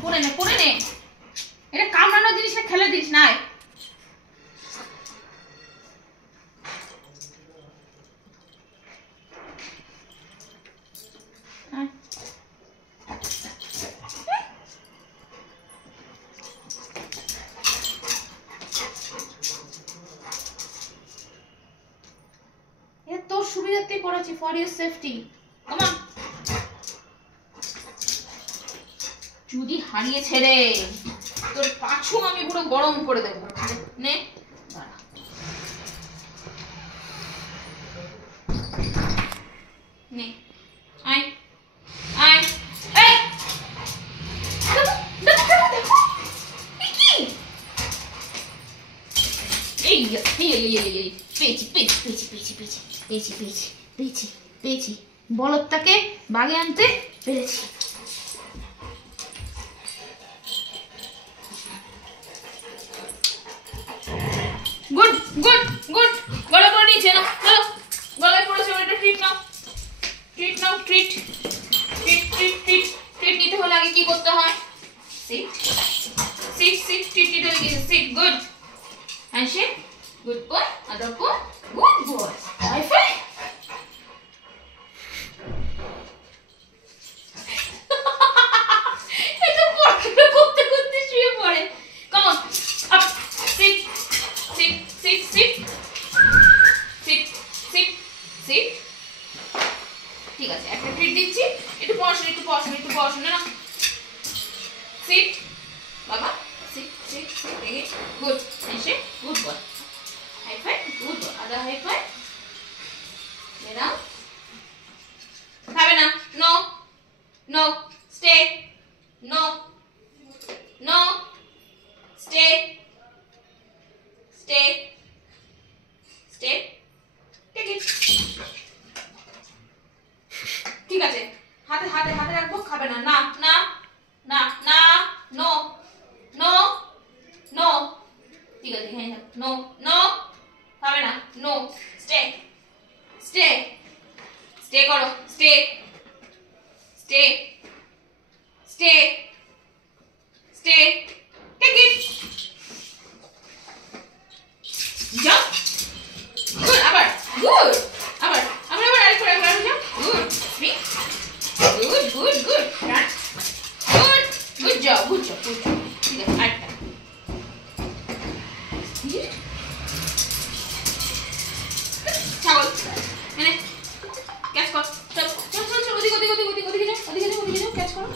পড়ে নে এটা কামড়ানোর জিনিসটা খেলে দিস না তোর সুবিধার্থেই পড়াচ্ছি for your safety come on যদি হারিয়েছে রে তোর পাছু আমি পুরো গরম করে দেবো নে নে আয় আয় এই পেয়েছি বলদটাকে বাগে আনতে পেরেছি গুড গুড গুড গলা পড়ে নিচে না চলো গলায় পড়েছে ওটা ট্রিট নাও ট্রিট নিতে হলে আগে কি করতে হয় সিট ট্রিট হয়ে গেছে sit good handshake good boy other boy good boy high five এটা পড়াশোনা করতে করতে শুয়ে পড়ে কাম অন আপ সিট ঠিক আছে একটা ট্রিট দিচ্ছি একটু পড়াশোনা না সিট বাবা sit good handshake good boy high five good boy other high five madam খাবে না no stay no stay take it ঠিক আছে হাতে রাখবো খাবে না নো ঠিক আছে হ্যাঁ নো খাবে না নো স্টে করো স্টে টেক ইট যাও গুড আবার আরেকবার যাও গুড জব ঠিক আছে আরেকটা ছাগল মানে ক্যাচ কর চল ওদিকে যাও ক্যাচ করো